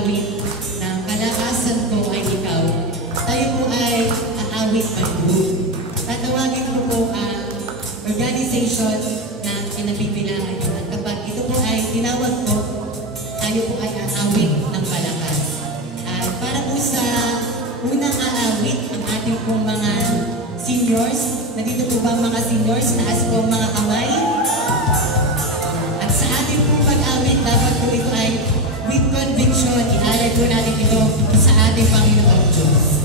mag-awit ng kalakasan ko ay ikaw. Tayo po ay aawit by group. Tatawagin ko po ang organization na pinagbibilangan ko. At kapag ito po ay tinawag ko, tayo po ay aawit ng palakas. At para po sa unang aawit, ang ating pong mga seniors, nandito po ba mga seniors? Taas po mga kamay. At sa ating pong pag-awit, dapat po ito ay with conviction, ialay po natin ito sa ating Panginoon Diyos.